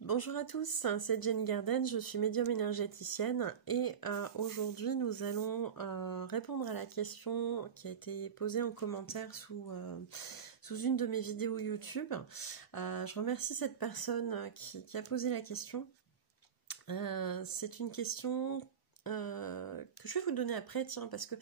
Bonjour à tous, c'est Jenny Garden, je suis médium énergéticienne et aujourd'hui nous allons répondre à la question qui a été posée en commentaire sous une de mes vidéos YouTube. Je remercie cette personne qui a posé la question. C'est une question que je vais vous donner après, tiens, parce que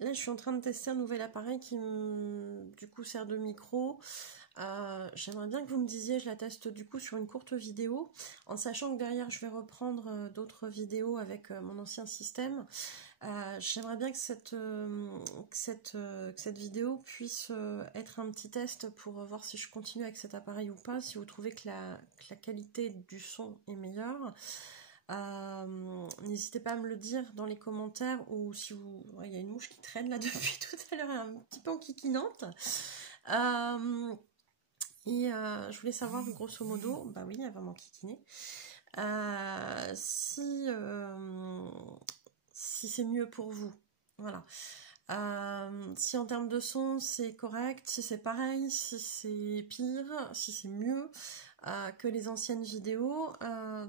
là je suis en train de tester un nouvel appareil qui du coup sert de micro. J'aimerais bien que vous me disiez, je la teste du coup sur une courte vidéo, en sachant que derrière je vais reprendre d'autres vidéos avec mon ancien système. J'aimerais bien que cette vidéo puisse être un petit test pour voir si je continue avec cet appareil ou pas, si vous trouvez que la qualité du son est meilleure. N'hésitez pas à me le dire dans les commentaires, ou si vous... Il y a une mouche qui traîne là depuis tout à l'heure, un petit peu enquiquinante. Je voulais savoir, grosso modo, bah oui, elle va m'enquiquiner, si c'est mieux pour vous. Voilà. Si en termes de son c'est correct, si c'est pareil, si c'est pire, si c'est mieux que les anciennes vidéos.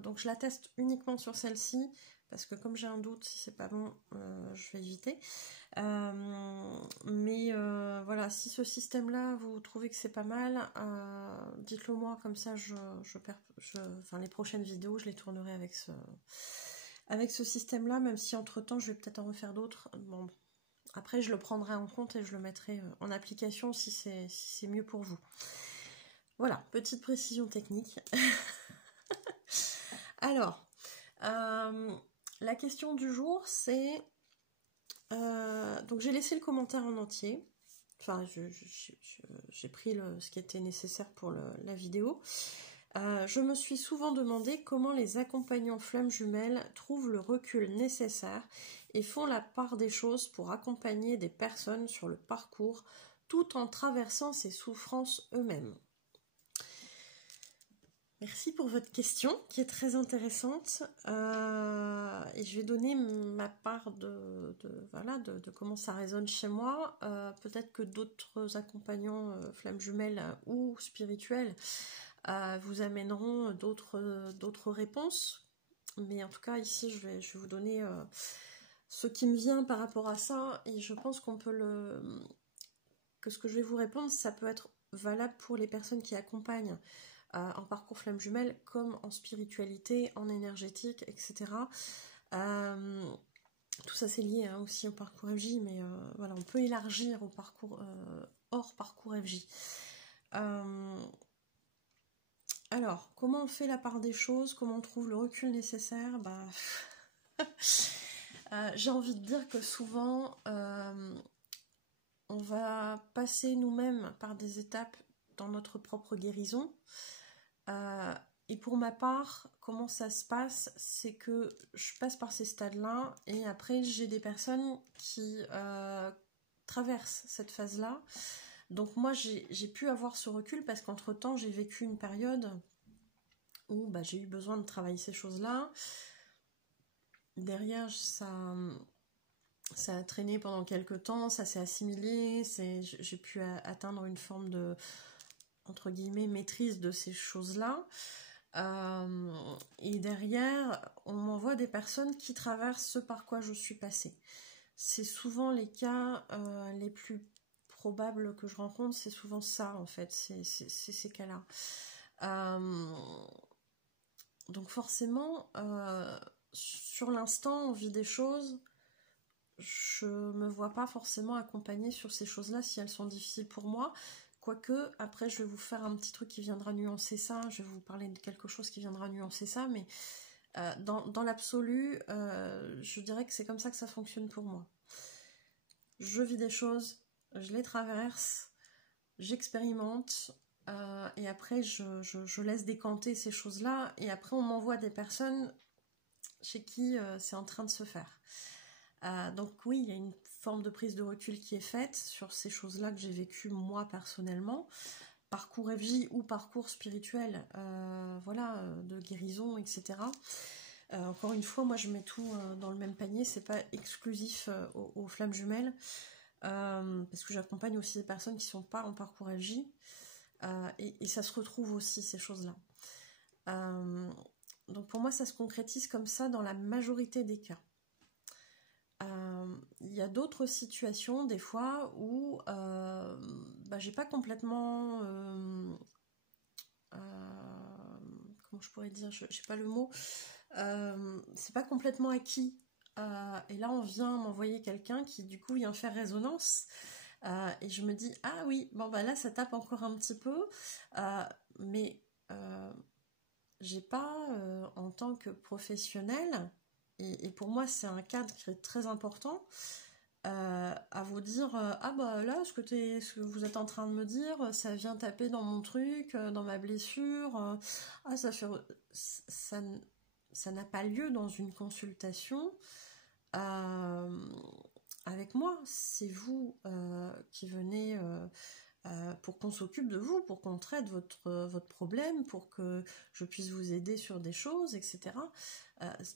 Donc je la teste uniquement sur celle-ci, parce que comme j'ai un doute, si c'est pas bon, je vais éviter. Voilà, si ce système-là, vous trouvez que c'est pas mal, dites-le moi, comme ça les prochaines vidéos, je les tournerai avec ce système-là, même si entre-temps, je vais peut-être en refaire d'autres. Bon, après, je le prendrai en compte et je le mettrai en application si c'est mieux pour vous. Voilà, petite précision technique. Alors, la question du jour, c'est... donc j'ai laissé le commentaire en entier. Enfin, j'ai pris ce qui était nécessaire pour la vidéo. Je me suis souvent demandé comment les accompagnants flammes jumelles trouvent le recul nécessaire et font la part des choses pour accompagner des personnes sur le parcours tout en traversant ces souffrances eux-mêmes. Merci pour votre question qui est très intéressante, et je vais donner ma part de comment ça résonne chez moi. Peut-être que d'autres accompagnants flammes jumelles ou spirituels vous amèneront d'autres réponses, mais en tout cas ici je vais vous donner ce qui me vient par rapport à ça, et je pense que ce que je vais vous répondre, ça peut être valable pour les personnes qui accompagnent en parcours flamme jumelle, comme en spiritualité, en énergétique, etc. Tout ça c'est lié aussi au parcours FJ, mais voilà, on peut élargir au parcours hors parcours FJ. Alors, comment on fait la part des choses, comment on trouve le recul nécessaire? J'ai envie de dire que souvent, on va passer nous-mêmes par des étapes dans notre propre guérison. Et pour ma part, comment ça se passe, c'est que je passe par ces stades-là, et après j'ai des personnes qui traversent cette phase-là. Donc moi j'ai pu avoir ce recul parce qu'entre-temps j'ai vécu une période où j'ai eu besoin de travailler ces choses-là. Derrière ça a traîné pendant quelques temps, ça s'est assimilé, j'ai pu atteindre une forme de, entre guillemets, maîtrise de ces choses-là. Et derrière, on m'envoie des personnes qui traversent ce par quoi je suis passée. C'est souvent les cas les plus probables que je rencontre, c'est souvent ça en fait, c'est ces cas-là. Donc forcément, sur l'instant, on vit des choses, je me vois pas forcément accompagnée sur ces choses-là si elles sont difficiles pour moi. Quoique, après, je vais vous faire un petit truc qui viendra nuancer ça, je vais vous parler de quelque chose qui viendra nuancer ça, mais dans l'absolu, je dirais que c'est comme ça que ça fonctionne pour moi. Je vis des choses, je les traverse, j'expérimente, et après, je laisse décanter ces choses-là, et après, on m'envoie des personnes chez qui c'est en train de se faire. Donc oui, il y a une forme de prise de recul qui est faite sur ces choses-là que j'ai vécues moi personnellement, parcours FJ ou parcours spirituel, de guérison, etc. Encore une fois, moi je mets tout dans le même panier, c'est pas exclusif aux flammes jumelles, parce que j'accompagne aussi des personnes qui sont pas en parcours FJ, et ça se retrouve aussi ces choses-là. Donc pour moi, ça se concrétise comme ça dans la majorité des cas. Il y a d'autres situations, des fois, où j'ai pas complètement... comment je pourrais dire, je sais pas le mot, c'est pas complètement acquis. Et là, on vient m'envoyer quelqu'un qui, du coup, vient faire résonance. Et je me dis, ah oui, bon, bah là, ça tape encore un petit peu. Mais j'ai pas, en tant que professionnelle, et pour moi, c'est un cadre qui est très important, à vous dire, ah bah là, ce que vous êtes en train de me dire, ça vient taper dans mon truc, dans ma blessure. Ah, ça n'a pas lieu dans une consultation avec moi. C'est vous qui venez pour qu'on s'occupe de vous, pour qu'on traite votre problème, pour que je puisse vous aider sur des choses, etc.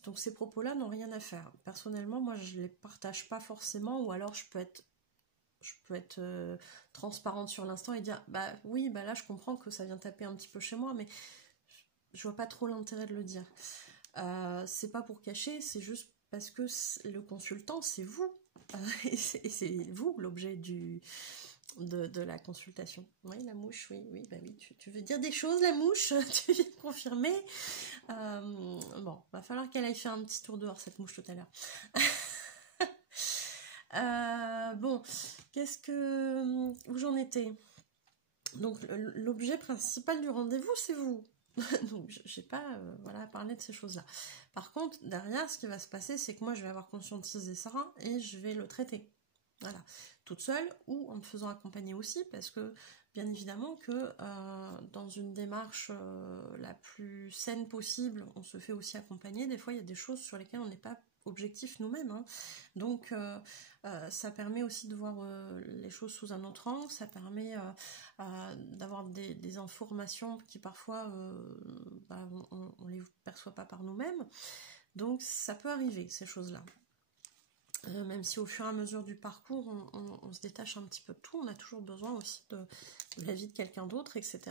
Donc ces propos-là n'ont rien à faire. Personnellement, moi, je les partage pas forcément, ou alors je peux être transparente sur l'instant et dire, bah oui, bah là, je comprends que ça vient taper un petit peu chez moi, mais je vois pas trop l'intérêt de le dire. C'est pas pour cacher, c'est juste parce que le consultant, c'est vous. Et c'est vous l'objet de la consultation. Oui, la mouche, oui, bah oui, tu veux dire des choses, la mouche, tu viens de confirmer. Bon, va falloir qu'elle aille faire un petit tour dehors, cette mouche, tout à l'heure. Bon, où j'en étais? Donc, l'objet principal du rendez-vous, c'est vous. Donc, je n'ai pas parlé de ces choses-là. Par contre, derrière, ce qui va se passer, c'est que moi, je vais avoir conscientisé ça et je vais le traiter. Voilà, toute seule ou en me faisant accompagner aussi, parce que bien évidemment que dans une démarche la plus saine possible, on se fait aussi accompagner. Des fois, il y a des choses sur lesquelles on n'est pas objectif nous-mêmes, hein. Donc ça permet aussi de voir les choses sous un autre angle, ça permet d'avoir des informations qui parfois on les perçoit pas par nous-mêmes. Donc ça peut arriver, ces choses-là. Même si au fur et à mesure du parcours, on se détache un petit peu de tout, on a toujours besoin aussi de la vie de quelqu'un d'autre, etc.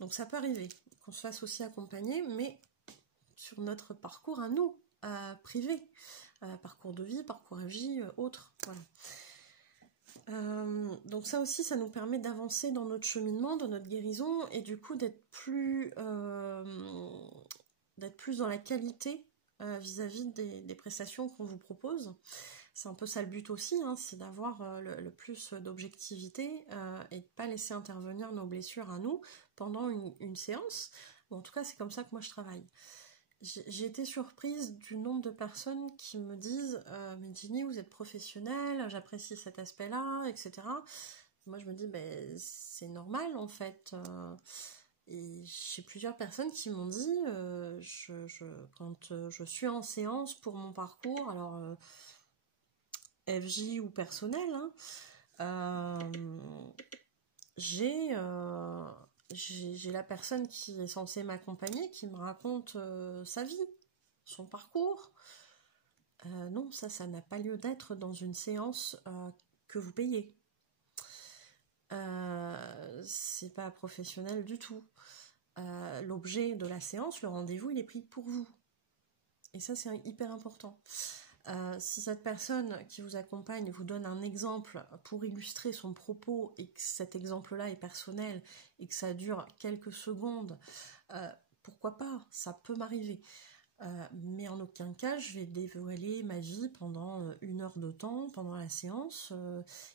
Donc ça peut arriver qu'on se fasse aussi accompagner, mais sur notre parcours à nous, privé, parcours de vie, parcours FJ, autre, voilà. Donc ça aussi, ça nous permet d'avancer dans notre cheminement, dans notre guérison, et du coup d'être plus dans la qualité vis-à-vis des prestations qu'on vous propose. C'est un peu ça le but aussi, hein, c'est d'avoir le plus d'objectivité et de ne pas laisser intervenir nos blessures à nous pendant une séance. Bon, en tout cas, c'est comme ça que moi je travaille. J'ai été surprise du nombre de personnes qui me disent mais Ginny, vous êtes professionnelle, j'apprécie cet aspect-là, etc. Moi, je me dis, c'est normal en fait. Et j'ai plusieurs personnes qui m'ont dit, quand je suis en séance pour mon parcours, alors FJ ou personnel, hein, j'ai la personne qui est censée m'accompagner qui me raconte sa vie, son parcours. Non, ça n'a pas lieu d'être dans une séance que vous payez. C'est pas professionnel du tout. L'objet de la séance, le rendez-vous, il est pris pour vous. Et ça, c'est hyper important. Si cette personne qui vous accompagne vous donne un exemple pour illustrer son propos et que cet exemple-là est personnel et que ça dure quelques secondes, pourquoi pas, ça peut m'arriver. Mais en aucun cas je vais dévoiler ma vie pendant 1 heure de temps, pendant la séance,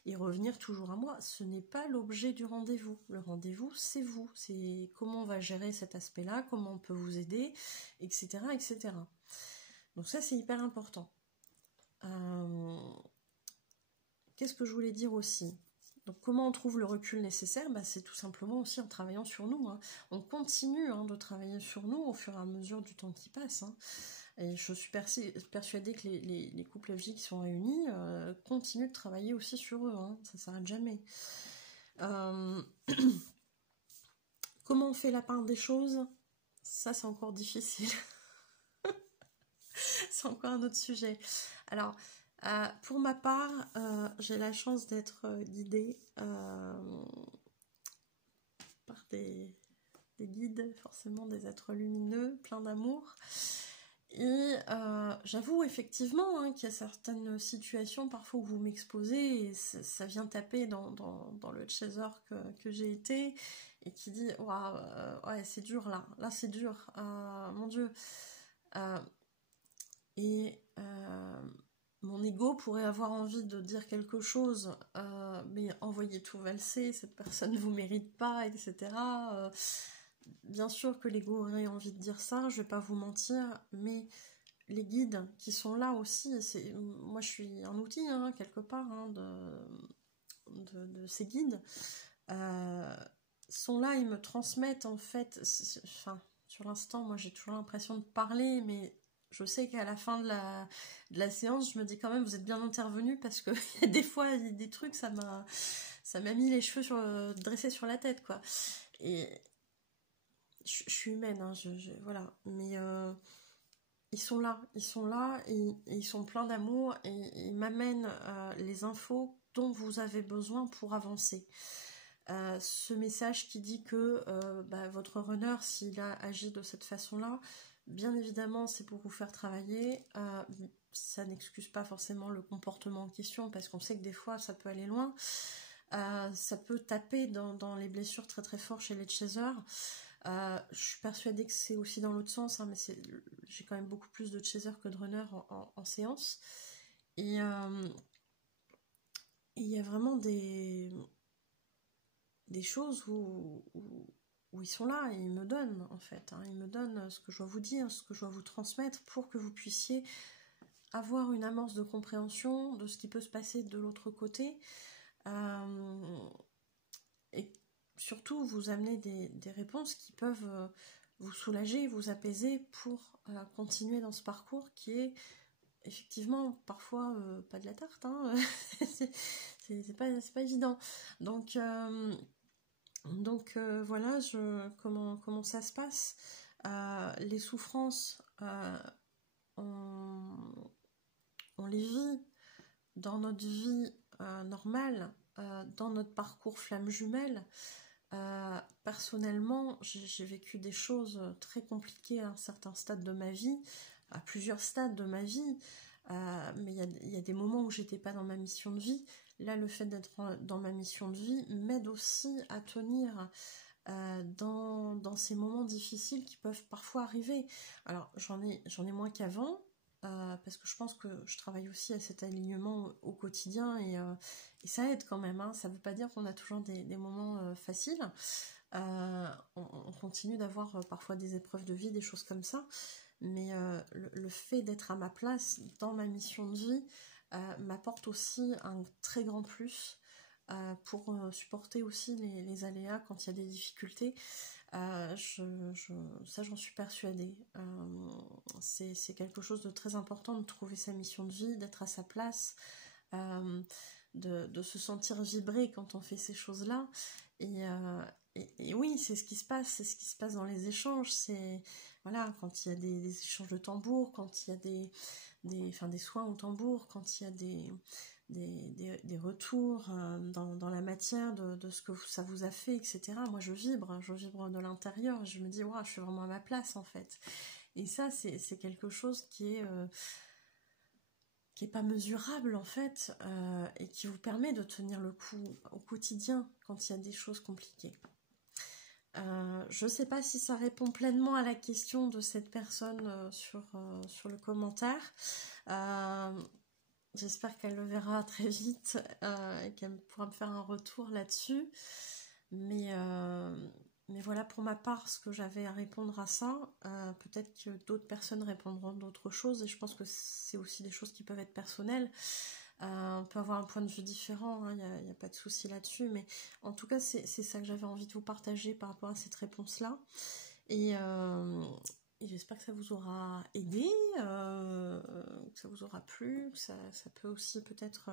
et revenir toujours à moi. Ce n'est pas l'objet du rendez-vous. Le rendez-vous, c'est vous. C'est comment on va gérer cet aspect-là, comment on peut vous aider, etc. etc. Donc ça, c'est hyper important. Qu'est-ce que je voulais dire aussi ? Donc comment on trouve le recul nécessaire ? C'est tout simplement aussi en travaillant sur nous, hein. On continue de travailler sur nous au fur et à mesure du temps qui passe, hein. Et je suis persuadée que les couples FJ qui sont réunis continuent de travailler aussi sur eux, hein. Ça ne s'arrête jamais. Comment on fait la part des choses ? Ça, c'est encore difficile. C'est encore un autre sujet. Alors, pour ma part, j'ai la chance d'être guidée par des des guides, forcément des êtres lumineux, pleins d'amour. Et j'avoue effectivement qu'il y a certaines situations parfois où vous m'exposez et ça vient taper dans le chaser que j'ai été et qui dit waouh, ouais, c'est dur là c'est dur, mon Dieu. Et mon ego pourrait avoir envie de dire quelque chose, mais envoyez tout valser, cette personne ne vous mérite pas, etc. Bien sûr que l'ego aurait envie de dire ça, je vais pas vous mentir, mais les guides qui sont là aussi, moi je suis un outil quelque part de ces guides, sont là, ils me transmettent en fait, enfin sur l'instant moi j'ai toujours l'impression de parler, mais je sais qu'à la fin de la séance, je me dis quand même vous êtes bien intervenu parce que des fois il y a des trucs, ça m'a mis les cheveux dressés sur la tête quoi. Et je suis humaine, voilà, mais ils sont là et ils sont pleins d'amour et ils m'amènent les infos dont vous avez besoin pour avancer. Ce message qui dit que votre runner, s'il a agi de cette façon-là, bien évidemment c'est pour vous faire travailler. Ça n'excuse pas forcément le comportement en question parce qu'on sait que des fois ça peut aller loin. Ça peut taper dans les blessures très très fort chez les chasers. Je suis persuadée que c'est aussi dans l'autre sens, mais j'ai quand même beaucoup plus de chasers que de runners en séance. Et il y a vraiment des choses où ils sont là et ils me donnent en fait. Ils me donnent ce que je dois vous dire, ce que je dois vous transmettre pour que vous puissiez avoir une amorce de compréhension de ce qui peut se passer de l'autre côté. Et surtout vous amener des réponses qui peuvent vous soulager, vous apaiser pour continuer dans ce parcours qui est effectivement parfois pas de la tarte, c'est pas évident. Donc voilà, comment ça se passe. Les souffrances, on les vit dans notre vie normale, dans notre parcours flamme jumelle. Personnellement, j'ai vécu des choses très compliquées à un certain stade de ma vie, à plusieurs stades de ma vie, mais il y a des moments où j'étais pas dans ma mission de vie. Là, le fait d'être dans ma mission de vie m'aide aussi à tenir dans ces moments difficiles qui peuvent parfois arriver. Alors, j'en ai moins qu'avant, parce que je pense que je travaille aussi à cet alignement au quotidien et ça aide quand même. Ça ne veut pas dire qu'on a toujours des moments faciles. On continue d'avoir parfois des épreuves de vie, des choses comme ça, mais le fait d'être à ma place dans ma mission de vie m'apporte aussi un très grand plus pour supporter aussi les aléas quand il y a des difficultés. Ça j'en suis persuadée. C'est quelque chose de très important de trouver sa mission de vie, d'être à sa place, de se sentir vibrer quand on fait ces choses-là. Et oui, c'est ce qui se passe dans les échanges. C'est voilà, quand il y a des échanges de tambours, quand il y a des soins au tambour, quand il y a des retours dans la matière de ce que ça vous a fait, etc. Moi, je vibre de l'intérieur. Je me dis, waouh, je suis vraiment à ma place, en fait. Et ça, c'est quelque chose qui est pas mesurable, en fait, et qui vous permet de tenir le coup au quotidien quand il y a des choses compliquées. Je sais pas si ça répond pleinement à la question de cette personne sur le commentaire. J'espère qu'elle le verra très vite et qu'elle pourra me faire un retour là-dessus. Mais voilà pour ma part ce que j'avais à répondre à ça. Peut-être que d'autres personnes répondront d'autres choses et je pense que c'est aussi des choses qui peuvent être personnelles. On peut avoir un point de vue différent, il n'y a pas de souci là-dessus, mais en tout cas c'est ça que j'avais envie de vous partager par rapport à cette réponse-là. Et j'espère que ça vous aura aidé, que ça vous aura plu, que ça peut aussi peut-être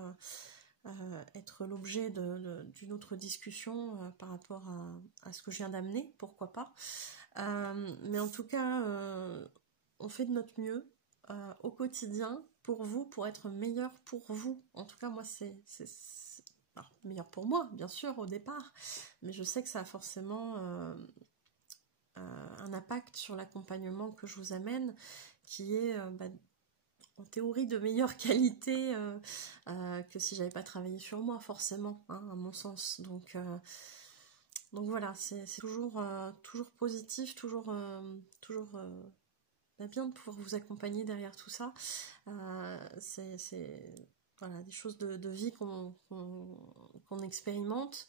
être l'objet d'une autre discussion par rapport à ce que je viens d'amener, pourquoi pas. Mais en tout cas, on fait de notre mieux au quotidien pour vous, pour être meilleur pour vous. En tout cas, moi, c'est meilleur pour moi, bien sûr, au départ, mais je sais que ça a forcément un impact sur l'accompagnement que je vous amène, qui est en théorie de meilleure qualité que si j'avais pas travaillé sur moi, forcément, hein, à mon sens. Donc voilà, c'est toujours positif, toujours bien de pouvoir vous accompagner derrière tout ça. C'est voilà, des choses de vie qu'on expérimente.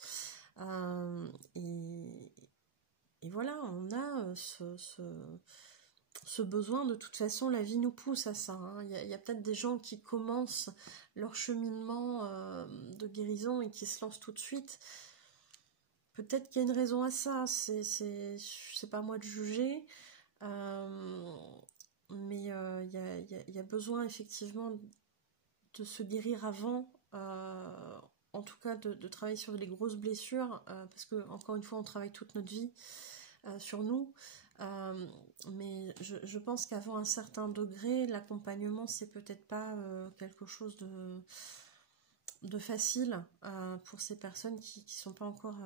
Et voilà, on a ce besoin, de toute façon, la vie nous pousse à ça. Hein. Il y a peut-être des gens qui commencent leur cheminement de guérison et qui se lancent tout de suite. Peut-être qu'il y a une raison à ça, c'est pas à moi de juger, mais il y a besoin effectivement de se guérir avant, en tout cas de travailler sur les grosses blessures, parce que encore une fois on travaille toute notre vie sur nous, mais je pense qu'avant un certain degré, l'accompagnement c'est peut-être pas quelque chose de facile pour ces personnes qui sont pas encore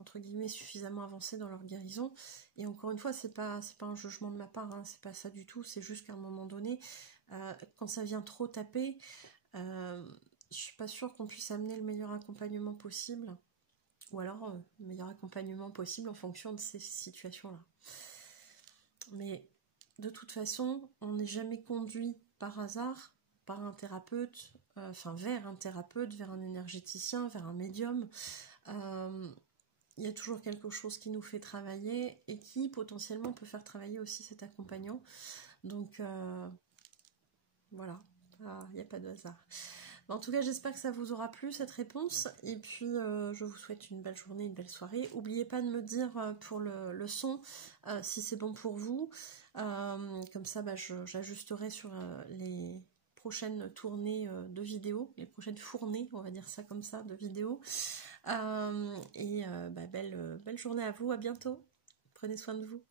entre guillemets suffisamment avancées dans leur guérison. Et encore une fois, c'est pas un jugement de ma part, hein, c'est pas ça du tout, c'est juste qu'à un moment donné, quand ça vient trop taper, je suis pas sûre qu'on puisse amener le meilleur accompagnement possible, ou alors le meilleur accompagnement possible en fonction de ces situations-là. Mais de toute façon, on n'est jamais conduit par hasard par un thérapeute, vers un thérapeute, vers un énergéticien, vers un médium. Il y a toujours quelque chose qui nous fait travailler et qui potentiellement peut faire travailler aussi cet accompagnant. Donc voilà, il n'y a pas de hasard. En tout cas, j'espère que ça vous aura plu cette réponse. Et puis, je vous souhaite une belle journée, une belle soirée. N'oubliez pas de me dire pour le son si c'est bon pour vous. Comme ça, j'ajusterai sur les prochaines tournées de vidéos, les prochaines fournées, on va dire ça comme ça, de vidéos. Belle journée à vous, à bientôt. Prenez soin de vous.